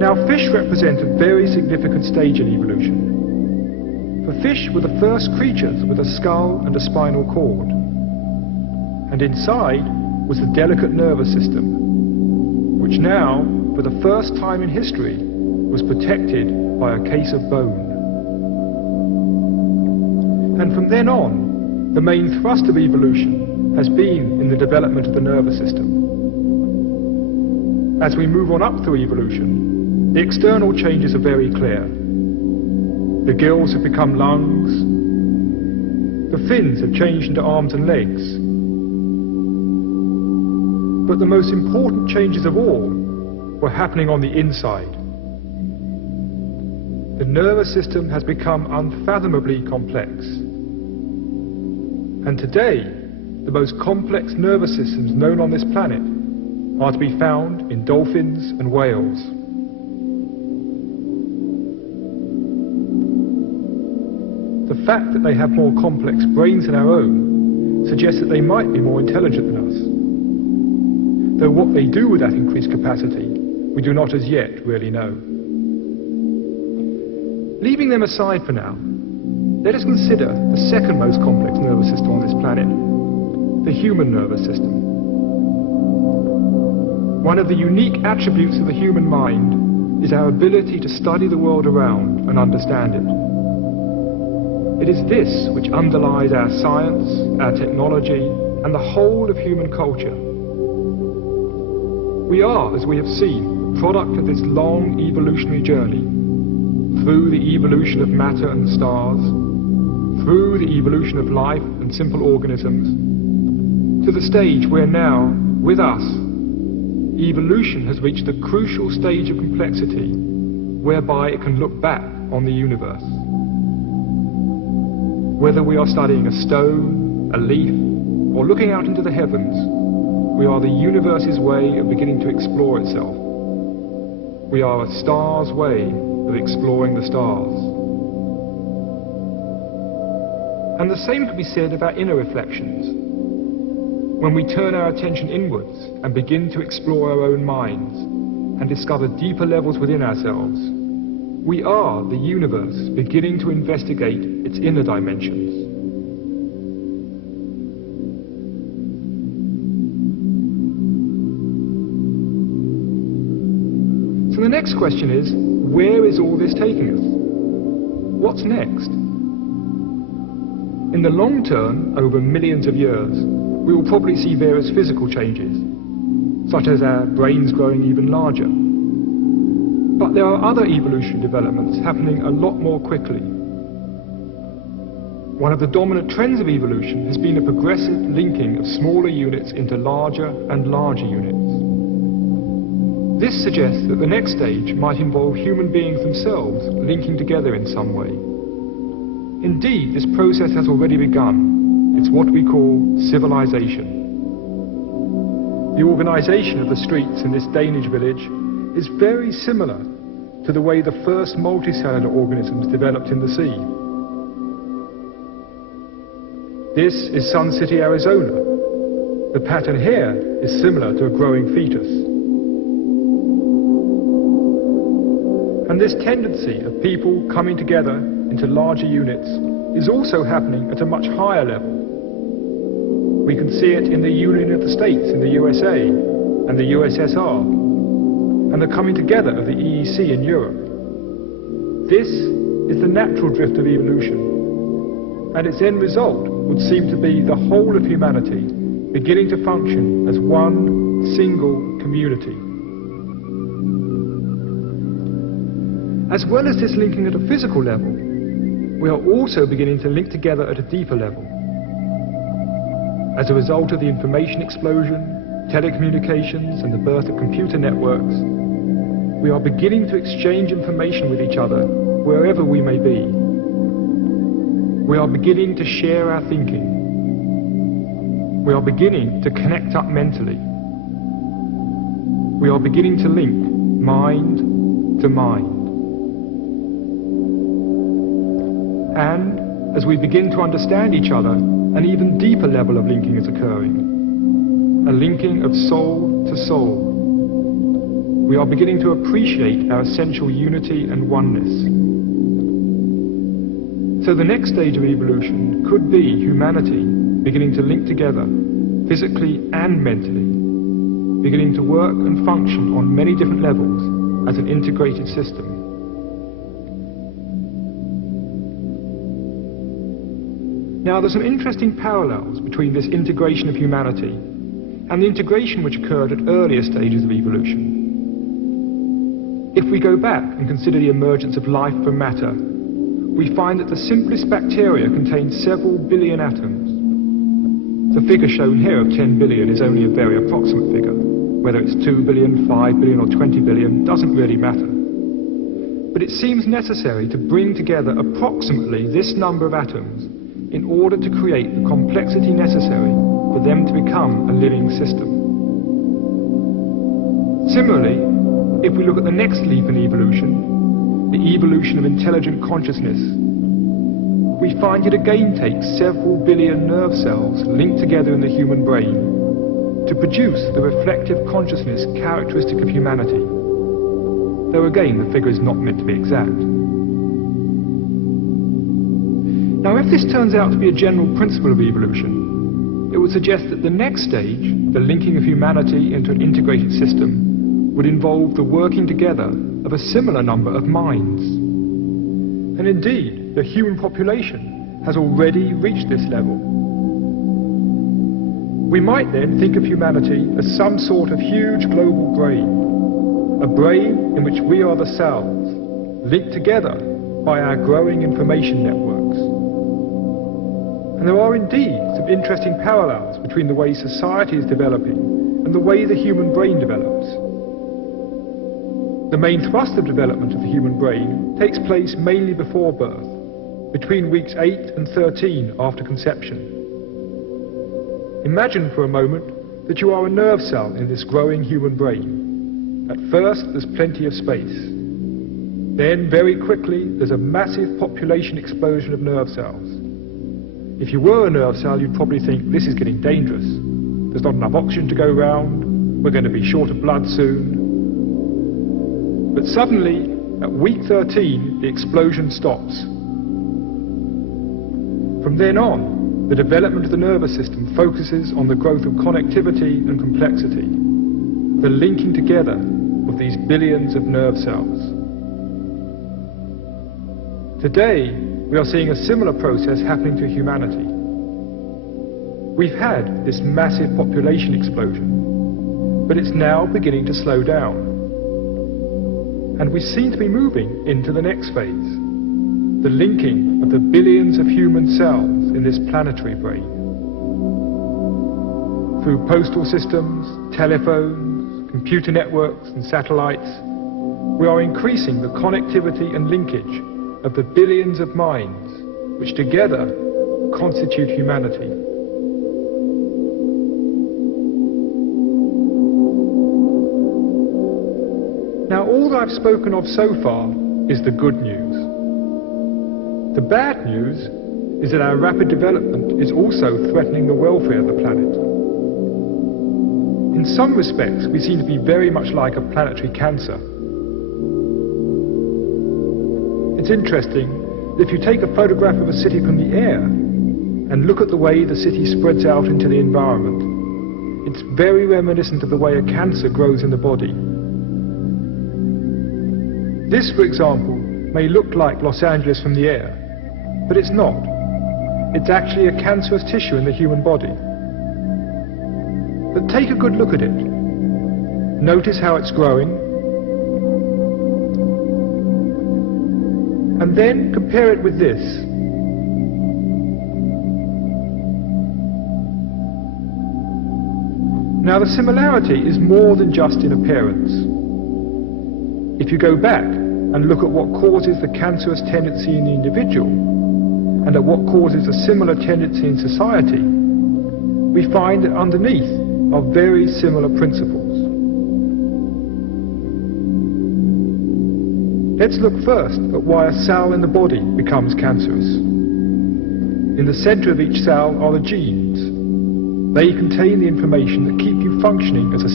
Now, fish represent a very significant stage in evolution. For fish were the first creatures with a skull and a spinal cord. And inside was the delicate nervous system, which now, for the first time in history, was protected by a case of bone. And from then on, the main thrust of evolution has been in the development of the nervous system. As we move on up through evolution, the external changes are very clear. The gills have become lungs, the fins have changed into arms and legs. But the most important changes of all were happening on the inside. The nervous system has become unfathomably complex. And today, the most complex nervous systems known on this planet are to be found in dolphins and whales. The fact that they have more complex brains than our own suggests that they might be more intelligent than us. Though what they do with that increased capacity, we do not as yet really know. Leaving them aside for now, let us consider the second most complex nervous system on this planet, the human nervous system. One of the unique attributes of the human mind is our ability to study the world around and understand it. It is this which underlies our science, our technology, and the whole of human culture. We are, as we have seen, the product of this long evolutionary journey, through the evolution of matter and stars, through the evolution of life and simple organisms, to the stage where now, with us, evolution has reached the crucial stage of complexity whereby it can look back on the universe. Whether we are studying a stone, a leaf, or looking out into the heavens, we are the universe's way of beginning to explore itself. We are a star's way of exploring the stars. And the same can be said of our inner reflections. When we turn our attention inwards and begin to explore our own minds and discover deeper levels within ourselves, we are the universe beginning to investigate its inner dimensions. So the next question is, where is all this taking us? What's next? In the long term, over millions of years, we will probably see various physical changes, such as our brains growing even larger. But there are other evolutionary developments happening a lot more quickly. One of the dominant trends of evolution has been a progressive linking of smaller units into larger and larger units. This suggests that the next stage might involve human beings themselves linking together in some way. Indeed, this process has already begun. It's what we call civilization. The organization of the streets in this Danish village is very similar to the way the first multicellular organisms developed in the sea. This is Sun City, Arizona. The pattern here is similar to a growing fetus. And this tendency of people coming together into larger units is also happening at a much higher level. We can see it in the Union of the States in the USA and the USSR, and the coming together of the EEC in Europe. This is the natural drift of evolution, and its end result would seem to be the whole of humanity beginning to function as one single community. As well as this linking at a physical level, we are also beginning to link together at a deeper level. As a result of the information explosion, telecommunications, and the birth of computer networks, we are beginning to exchange information with each other wherever we may be. We are beginning to share our thinking. We are beginning to connect up mentally. We are beginning to link mind to mind. And as we begin to understand each other, an even deeper level of linking is occurring. A linking of soul to soul. we are beginning to appreciate our essential unity and oneness. So the next stage of evolution could be humanity beginning to link together, physically and mentally, beginning to work and function on many different levels as an integrated system. Now, there's some interesting parallels between this integration of humanity and the integration which occurred at earlier stages of evolution. If we go back and consider the emergence of life from matter, we find that the simplest bacteria contain several billion atoms. The figure shown here of 10 billion is only a very approximate figure. Whether it's 2 billion, 5 billion or 20 billion doesn't really matter. But it seems necessary to bring together approximately this number of atoms in order to create the complexity necessary for them to become a living system. Similarly, if we look at the next leap in evolution, the evolution of intelligent consciousness, we find it again takes several billion nerve cells linked together in the human brain to produce the reflective consciousness characteristic of humanity, though again the figure is not meant to be exact. Now, if this turns out to be a general principle of evolution, it would suggest that the next stage, the linking of humanity into an integrated system, would involve the working together of a similar number of minds. And indeed, the human population has already reached this level. We might then think of humanity as some sort of huge global brain, a brain in which we are the cells, linked together by our growing information networks. And there are indeed some interesting parallels between the way society is developing and the way the human brain develops. The main thrust of development of the human brain takes place mainly before birth, between weeks 8 and 13 after conception. Imagine for a moment that you are a nerve cell in this growing human brain. At first, there's plenty of space. Then, very quickly, there's a massive population explosion of nerve cells. If you were a nerve cell, you'd probably think, this is getting dangerous. There's not enough oxygen to go round. We're going to be short of blood soon. But suddenly, at week 13, the explosion stops. From then on, the development of the nervous system focuses on the growth of connectivity and complexity, the linking together of these billions of nerve cells. Today, we are seeing a similar process happening to humanity. We've had this massive population explosion, but it's now beginning to slow down. And we seem to be moving into the next phase, the linking of the billions of human cells in this planetary brain. Through postal systems, telephones, computer networks and satellites, we are increasing the connectivity and linkage of the billions of minds which together constitute humanity. Now, all that I've spoken of so far is the good news. The bad news is that our rapid development is also threatening the welfare of the planet. In some respects, we seem to be very much like a planetary cancer. It's interesting that if you take a photograph of a city from the air and look at the way the city spreads out into the environment, it's very reminiscent of the way a cancer grows in the body. This, for example, may look like Los Angeles from the air, but it's not. It's actually a cancerous tissue in the human body. But take a good look at it. Notice how it's growing. And then compare it with this. Now, the similarity is more than just in appearance. If you go back and look at what causes the cancerous tendency in the individual, and at what causes a similar tendency in society, we find that underneath are very similar principles. Let's look first at why a cell in the body becomes cancerous. In the center of each cell are the genes. They contain the information that keep you functioning as a